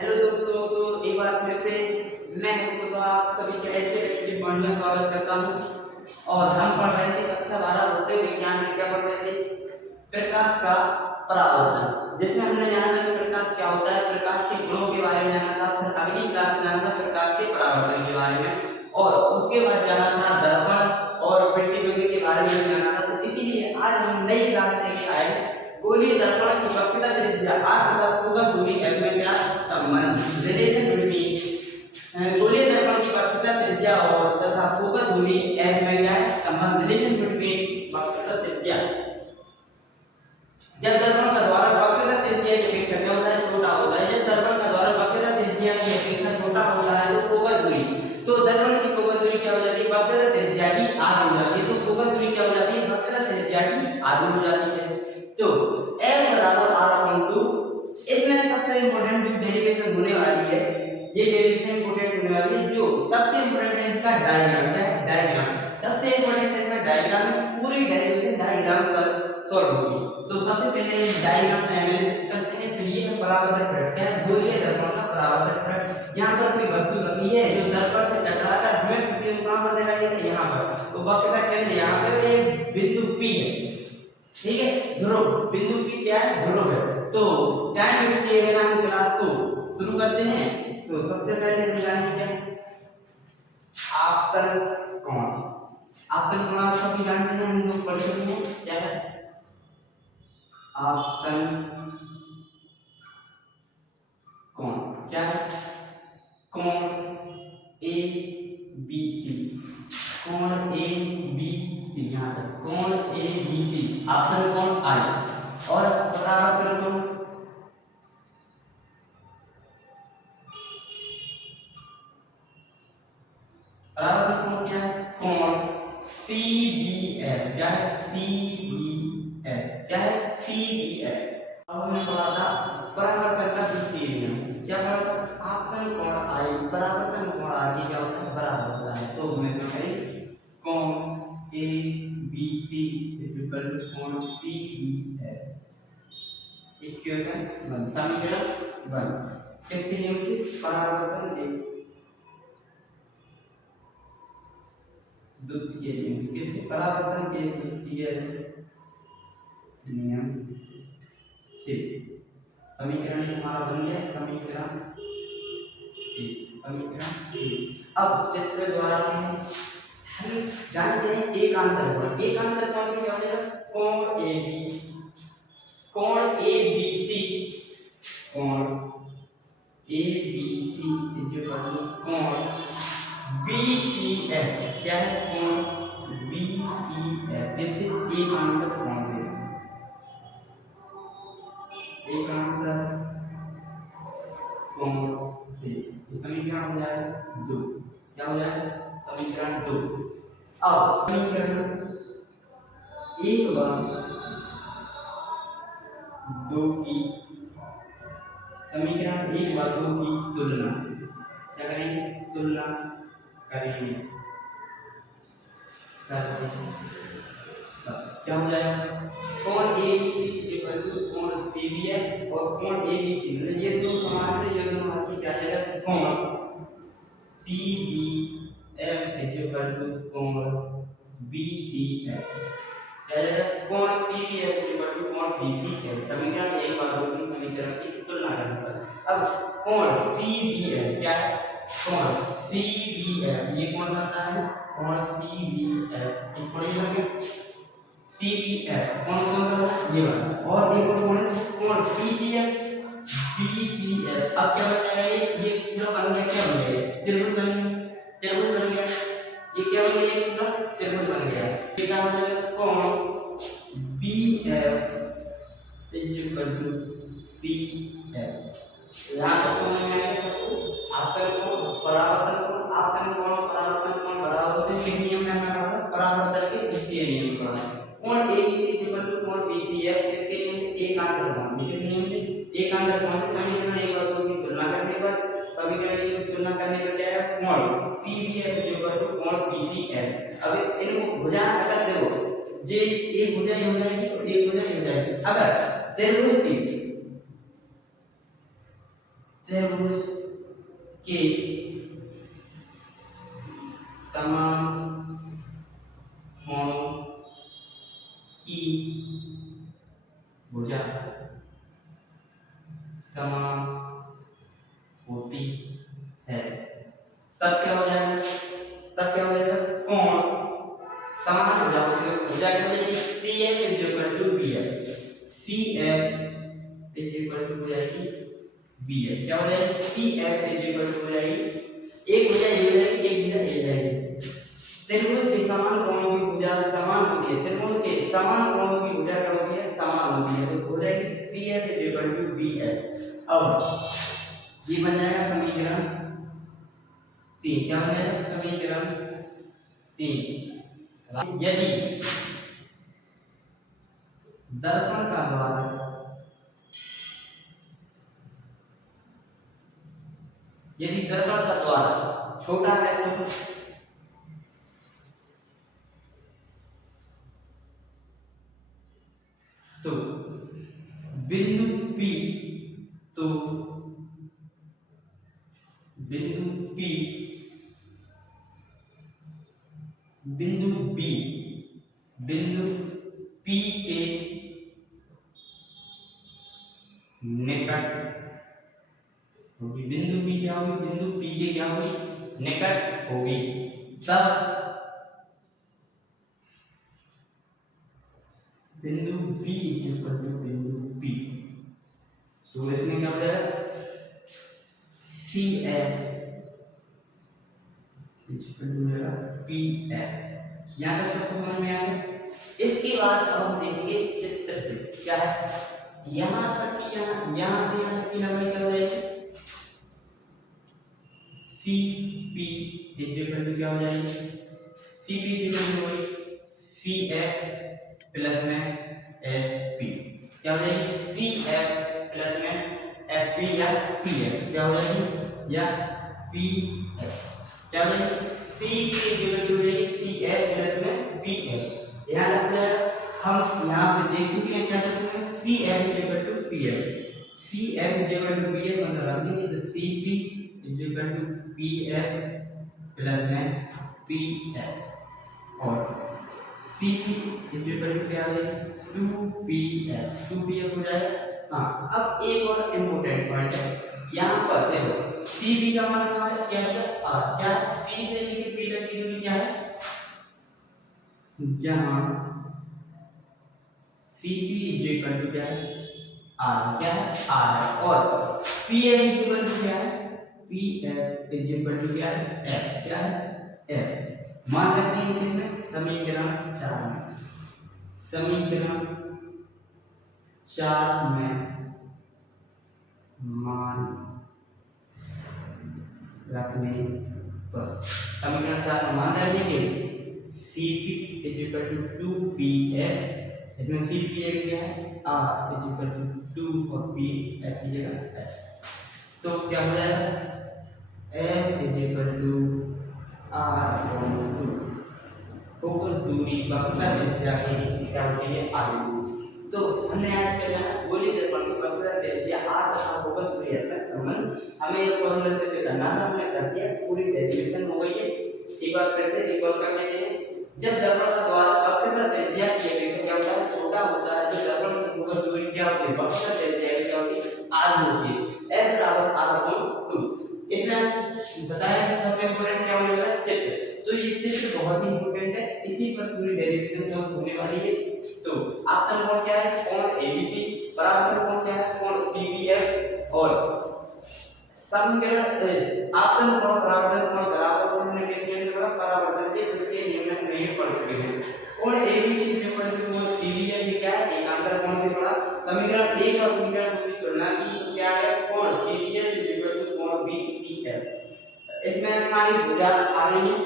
Hello दोस्तों, तो एक बार फिर से मैं तो आप सभी का एचके पॉइंट में स्वागत करता हूं। और हम पढ़ रहे थे कक्षा 12 होते विज्ञान में। क्या पढ़ रहे थे? प्रकाश का परावर्तन, जिसमें हमने जाना था कि प्रकाश क्या होता है, प्रकाश के गुणों के बारे में जाना था। फिर अगली क्लास में जाना था प्रकाश के परावर्तन के बारे में, और उसके बाद जाना था दर्पण और प्रतिबिंब के बारे में जाना था। तो इसीलिए आज हम नई क्लास लेके आए, गोलीय दर्पण की वक्रता त्रिज्या r तथा फोकस दूरी f में क्या संबंध, रिलेशन बिटवीन गोलीय दर्पण की वक्रता त्रिज्या और तथा फोकस दूरी f में क्या संबंध, रिलेशन बिटवीन वक्रता त्रिज्या। जब दर्पण का द्वारा वक्रता त्रिज्या की अपेक्षा क्या होता है, छोटा होता है। जब दर्पण का द्वारा वक्रता त्रिज्या की अपेक्षा छोटा होता है तो फोकस दूरी, तो दर्पण की फोकस दूरी क्या हो जाती है, वक्रता त्रिज्या की आधी हो जाती है। तो फोकस दूरी क्या हो जाती है, वक्रता त्रिज्या की आधी हो जाती है। तो m बराबर r अपॉन 2। इसमें सबसे इंपॉर्टेंट जो डेरिवेशन होने वाली है, ये डेरिवेशन इंपॉर्टेंट होने वाली है। जो सबसे इंपॉर्टेंट है इसका डायग्राम, क्या है डायग्राम, सबसे इंपॉर्टेंट है इसका डायग्राम। पूरी डेरिवेशन डायग्राम पर सॉल्व होगी। तो सबसे पहले डायग्राम एनालिसिस करते हैं। फिर ये परावर्तक फ्रंट, क्या है गोलीय दर्पण का परावर्तक फ्रंट। यहाँ पर कोई वस्तु रखी है जो दर्पण से टकराकर हमें प्रतिबिंब कहां पर दिखाई देगा, यहाँ पर। तो वक्रता केंद्र यहाँ पे ये बिंदु P है, ठीक है। ध्रुव बिंदु P क्या है, ध्रुव है। तो टाइम वेस्ट किए बिना हम क्लास को शुरू करते हैं। तो सबसे पहले हम जानेंगे क्या आपतन कोण। आपतन कोण आप सभी जानते हैं, हम लोग पढ़ चुके हैं। क्या है आपतन कोण, क्या है कोण ए बी सी, कोण ए बी सी, यहाँ तक कोण ए बी सी, आपतन कोण आई। और परावर्तन कोण, परावर्तन कोण क्या है, कोण सी बी एफ, क्या है सी बी एफ, क्या है सी बी एफ। अब हमने पढ़ा था परावर्तन का द्वितीय नियम, क्या पढ़ा था, आपतन कोण आई परावर्तन कोण आगे क्या होता है, बराबर होता है। तो मैं तो है कोण A B C equal to कोण सी बी एफ। इक्वेशन 1, समीकरण 1 किसके नियम से, परावर्तन के द्वितीय नियम, किसके परावर्तन के द्वितीय नियम से। समीकरण हमारा बन गया समीकरण 1, समीकरण 1। अब चित्र द्वारा हम जानते हैं एकांतर कोण। एकांतर कोण क्या हो जाएगा, कोण ए बी, कोण ए बी सी, कोण A B C equal to कोण बी सी एफ, क्या है कोण बी सी एफ। जैसे एकांतर कोण है, एकांतर कोण से समीकरण हो जाएगा 2, क्या हो जाएगा समीकरण 2। अब समीकरण 1 व 2 की, समीकरण 1 व 2 की तुलना, क्या करेंगे, तुलना करेंगे, करते हैं। क्या हो जाएगा, कोण A B C equal to कोण सी बी एफ, और कोण ए बी सी मतलब ये दो समान है, ये दोनों आपकी क्या जाएगा, कोण C B F equal to कोण बी सी एफ, क्या जाएगा कोण C B F equal to कोण बी सी एफ। समीकरण 1 और 2 की समीकरण की तुलना करने पर अब कोण सी बी एफ, क्या है कोण सी बी एफ, ये कौन बनता है, कोण C B F equal C B F, कौन सा होगा ये वाला। और एक और कोण है कोण B C F, B C F. अब क्या बन जाएगा, ये पूरा बन गया, क्या बन गया, त्रिभुज बन गया, त्रिभुज बन गया। ये क्या बन गया, पूरा त्रिभुज बन गया। ये क्या हो जाएगा, कोण B F equal to C F. यहाँ तक समझ में आया आपतन कोण परावर्तन कोण, आपतन कोण परावर्तन कोण बराबर होते हैं। किस नियम में हमने पढ़ा था, परावर्तन के द्वितीय नियम पढ़ा था। कोण A B C equal to कोण बी सी एफ किसके नियम से, एकांतर कोण, किस नियम से, एकांतर कोण से। समीकरण 1 और 2 की तुलना करने पर, समीकरण 1 की तुलना करने पर क्या है, कोण C B F equal to कोण बी सी एफ। अब इनको भुजा अगर देखो, जे एक भुजा ये हो जाएगी और एक भुजा ये हो जाएगी। अगर त्रिभुज की त्रिभुज के समान कोणों की भुजा समान होती है। तब क्या हो जाएगा? तब क्या हो जाएगा? कोण समान भुजा होती है। भुजा क्या होगी? CF is equal to BF। CF is equal to हो जाएगी BF। क्या हो जाएगी? CF इज इक्वल टू हो जाएगी, एक भुजा ये हो जाएगी, एक भुजा ये हो जाएगी। त्रिभुज के समान कोणों की भुजा समान होती है। त्रिभुज के समान कोणों की भुजा क्या होती है? समान होती है। तो हो जाएगी CF is equal to BF। अब ये बन जाएगा समीकरण 3। क्या बन जाएगा? समीकरण 3। यदि दर्पण का द्वार छोटा है तो बिंदु P बिंदु P के निकट होगी। बिंदु P क्या होगी? बिंदु P के क्या होगी? निकट होगी। तब बिंदु P इक्वल टू बिंदु P, तो इसमें क्या हो जाएगा? CF equal to PF। यहाँ तक सबको समझ में आ गया। इसके बाद अब हम देखेंगे चित्र से क्या है। यहाँ तक की यहाँ से यहाँ तक की लंबाई क्या हो जाएगी? CP इक्वल टू क्या हो जाएगी? CP equal to CF plus में FP। क्या हो जाएगी? CF प्लस में FP या PF। क्या हो जाएगी? या PF। क्या हो जाएगी? CP equal to CF plus में PF। यहाँ रखना हम यहाँ पे देख चुके हैं क्या कर चुके हैं? CF equal to PF। CF equal to PF मतलब रख देंगे तो CP equal to PF plus में PF और CP इक्वल टू क्या हो जाएगा? 2PF हो जाएगा। हाँ, अब एक और इम्पोर्टेंट पॉइंट है यहाँ पर देखो, CP का मान हमारा क्या है? R। क्या C से लेकर P तक की दूरी क्या है? जहाँ CP इक्वल टू क्या है? R। क्या है? R। और PF इक्वल टू क्या है? PF इक्वल टू क्या है? F। क्या है? F। मान सकते हैं किसमें? समीकरण 4 में। समीकरण 4 में मान रखने पर समीकरण 4 में मान रखेंगे CP इक्वल टू 2PF। इसमें CP क्या है? R इक्वल टू 2 और PF की जगह F। तो क्या हो जाएगा? F equal to R/2 focus दूरी वक्रता त्रिज्या की क्या होती है? R। तो हमने आज क्या जाना? गोलीय दर्पण की वक्रता त्रिज्या R तथा फोकस दूरी का संबंध हमें एक फॉर्मूला से करना था, हमने कर दिया। पूरी डेरिवेशन हो गई है। एक बार फिर से रिकॉल कर लेते हैं। जब दर्पण का द्वार वक्रता त्रिज्या की अपेक्षा क्या होता है? छोटा होता है, तो दर्पण की फोकस दूरी क्या होती है? वक्रता त्रिज्या की क्या होती है? R होती है। F बराबर R/2। इसमें बताया कि सबसे इंपॉर्टेंट क्या होने वाला है? चित्र। तो ये चित्र बहुत ही इंपॉर्टेंट है, इसी पर पूरी डेरिवेशन सब होने वाली है। तो आपतन कोण क्या है? कोण ABC। परावर्तन कोण क्या है? कोण CBF। और समीकरण आपतन कोण परावर्तन कोण बराबर हमने किसके अंदर पढ़ा? परावर्तन के दूसरे नियम में नहीं पढ़ चुके हैं। कोण ABC इक्वल टू कोण CBF ये क्या है? एकांतर कोण से पढ़ा। समीकरण 1 और समीकरण 2 की तुलना की क्या है? कोण CBF इक्वल टू कोण BCF। इसमें हमारी भुजा आ रही है।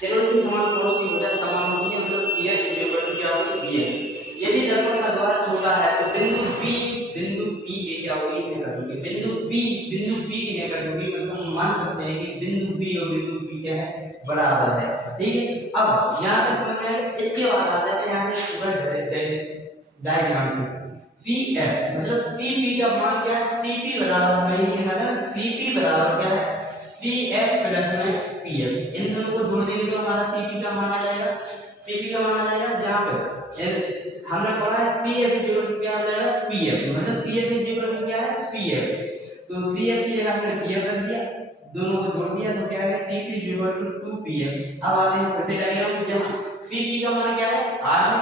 चलो इसकी समान कोणों की भुजा समान होती है, मतलब CF इक्वल टू क्या होगी? BF। यदि दर्पण का द्वार छोटा है तो बिंदु P के क्या होगी? निकट होगी। बिंदु P के निकट होगी, मतलब हम मान सकते हैं कि बिंदु P और बिंदु P क्या है? बराबर है। ठीक है। अब यहाँ पे समझ में आया। इसके बाद आता है यहाँ पे पूरा डायग्राम। CF मतलब CP का मान क्या है, CP बराबर में ये निकाला CP बराबर क्या है CF प्लस में PF। इन दोनों को जोड़ देंगे तो हमारा CP का मान आ जाएगा, CP का मान आ जाएगा जहां पे हमने पढ़ा है CF इक्वल टू क्या आ जाएगा PF, मतलब CF इक्वल टू क्या है PF, तो CF की जगह हमने PF रख दिया, दोनों को जोड़ दिया तो क्या आएगा CP इक्वल टू 2PF। अब आते हैं फिर से डायग्राम, जहां CP का मान क्या है R,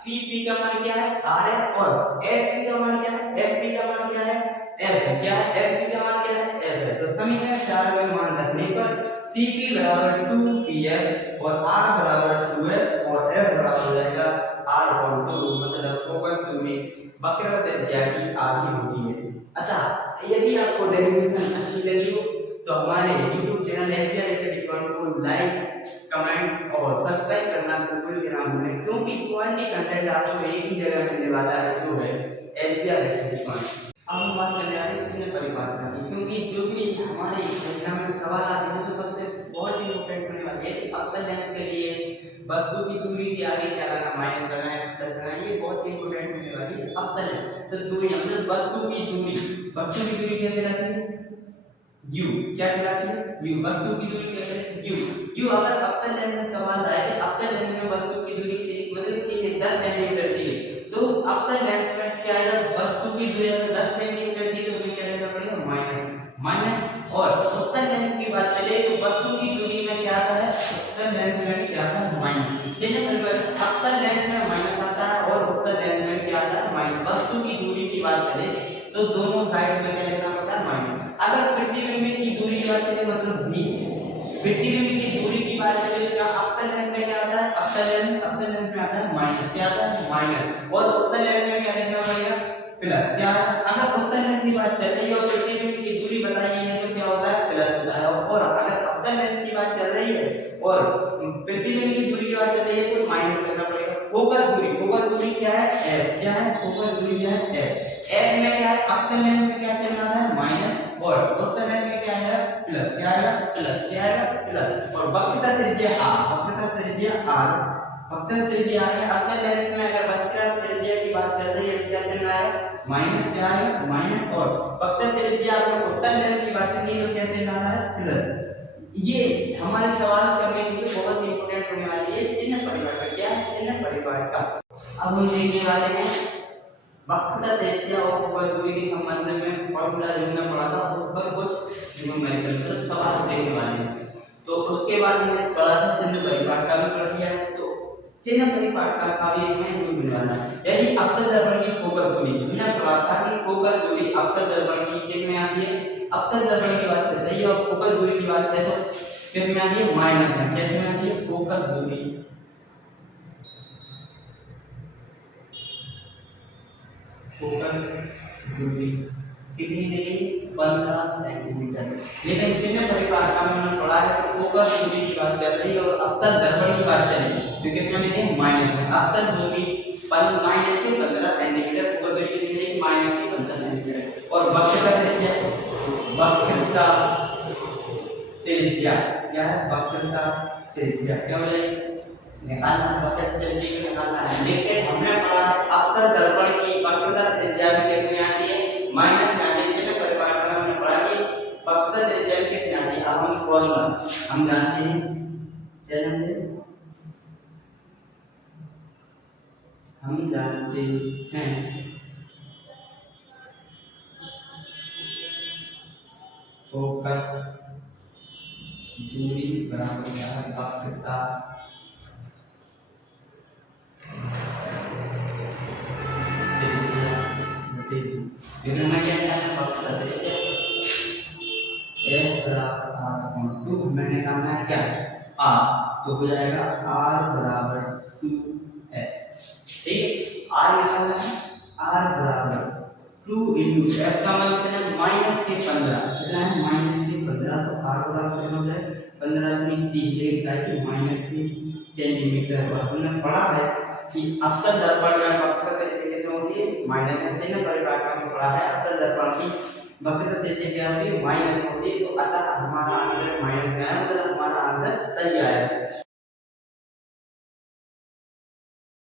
CP का मान क्या है R है, और FP का मान क्या है, FP का मान क्या है F है, क्या है FP का मान क्या है F है। तो समीकरण 4 में मान रखने पर CP बराबर 2PF और R बराबर 2F और F बराबर हो जाएगा R/2, मतलब फोकस दूरी वक्र त्रिज्या की आधी होती है। अच्छा, यदि आपको डेरिवेशन अच्छी लगी हो तो हमारे YouTube channel SBI study point को लाइक, कमेंट और सब्सक्राइब करना बिल्कुल भी ना भूलें, क्योंकि क्वालिटी कंटेंट आपको एक ही जगह मिलने वाला है जो है एसबीआई स्टडी पॉइंट। अब हम बात करने वाले हैं चिन्ह परिवार की, क्योंकि जो भी हमारे एग्जाम में सवाल आते हैं तो सबसे बहुत इंपॉर्टेंट होने वाली है कि अवतल लेंस के लिए वस्तु की दूरी के आगे क्या करना, माइनस करना है, प्लस करना है, ये बहुत इंपॉर्टेंट होने वाली है अवतल लेंस। तो दूरी मतलब वस्तु की दूरी क्या कहलाती है u, क्या कहलाती है u, वस्तु की दूरी क्या कहलाती है u। अगर अवतल लेंस में सवाल आए कि अवतल लेंस में वस्तु की दूरी मतलब कि 10 सेंटीमीटर दी है, तो अवतल लेंस में क्या आएगा, वस्तु की दूरी अगर 10 सेंटीमीटर दी तो हमें क्या लेना पड़ेगा माइनस, और उत्तल लेंस की बात चले तो वस्तु की दूरी में क्या आता है, उत्तल लेंस में क्या आता है माइनस। जैसे अवतल लेंस में माइनस आता है और उत्तल लेंस में क्या आता है माइनस। वस्तु की दूरी की बात चले तो दोनों साइड में क्या लेना पड़ता है माइनस। अगर प्रतिबिंब की दूरी की बात चले मतलब v, प्रतिबिंब की दूरी की बात चले तो अवतल लेंस में क्या आता है, अवतल लेंस में आता है माइनस, क्या आता है माइनस, और उत्तल लेंस में क्या लिखना पड़ेगा प्लस। क्या है, अगर उत्तल लेंस की बात चल रही है और प्रतिबिंब की दूरी बताई है तो क्या होता है प्लस होता है, और अगर अवतल लेंस की बात चल रही है और प्रतिबिंब की दूरी की बात चल रही है तो माइनस करना पड़ेगा। फोकस दूरी क्या है f, क्या है फोकस दूरी क्या है f में क्या है अवतल लेंस में क्या चल रहा है माइनस और उत्तल लेंस में क्या आएगा प्लस, क्या आएगा प्लस, और वक्रता त्रिज्या r, वक्रता त्रिज्या r है। अवतल लेंस में अगर वक्रता त्रिज्या की बात चल रही है क्या चल रहा है माइनस, क्या आएगा माइनस, और वक्रता त्रिज्या अगर उत्तल लेंस की बात चल रही है तो क्या चल रहा है प्लस। ये हमारे सवाल करने के लिए बहुत इंपॉर्टेंट होने वाली है चिन्ह परिवार का। क्या है चिन्ह परिवार का, अब हम देखने वाले हैं वक्रता त्रिज्या और फोकस दूरी के संबंध में फॉर्मूला जो हमने पढ़ा था उस पर कुछ न्यूमेरिकल मतलब सवाल देखने वाले हैं। तो उसके बाद हमने पढ़ा था चिन्ह परिवार का भी पढ़ लिया है, तो चिन्ह परिवार का भी इसमें यूज मिलने वाला है। यदि अवतल दर्पण की फोकस दूरी हमने पढ़ा था कि फोकस दूरी अवतल दर्पण की किस में आती है, अवतल दर्पण की बात चल रही है और फोकस दूरी की बात है तो किस में आती है माइनस में, किस में आती है फोकस दूरी, फोकस दूरी कितनी देगी 15 सेंटीमीटर। लेकिन चिन्ह परिवार का हमने पढ़ा है कि फोकस दूरी की बात चल रही है और अवतल दर्पण की बात चल रही है तो किस में देंगे माइनस में। अवतल दूरी माइनस के 15 सेंटीमीटर, फोकस दूरी कितनी देगी माइनस के 15 सेंटीमीटर, और वक्रता त्रिज्या क्या है वक्रता त्रिज्या क्या हो जाएगी निकालना, वक्रता त्रिज्या निकालना है। लेकिन हमने पढ़ा है अवतल दर्पण की वक्रता त्रिज्या भी किस में आती है माइनस में आती है। चिन्ह परिवार का हमने पढ़ा कि वक्रता त्रिज्या भी किस में आती है। अब हम फॉर्मूला हम जानते हैं, क्या जानते हैं हम जानते हैं फोकस दूरी बराबर क्या है वक्रता त्रिज्या बटे हमें क्या निकालना है वक्रता त्रिज्या f बराबर r/2 हमें निकालना है क्या r, तो हो जाएगा r बराबर 2f, ठीक है r निकालना है r बराबर 2 into f का मान कितना है माइनस के 15, कितना है माइनस के 15, तो r बराबर कितना हो जाए 15 की 3 लिखा है कि माइनस के सेंटीमीटर। और हमने पढ़ा है कि अवतल दर्पण में वक्रता त्रिज्या कितनी होती है माइनस में। चिन्ह परिवार का हमने पढ़ा है अवतल दर्पण की वक्रता त्रिज्या क्या होती है माइनस होती है, तो अतः हमारा आंसर माइनस में है, मतलब हमारा आंसर सही आया है।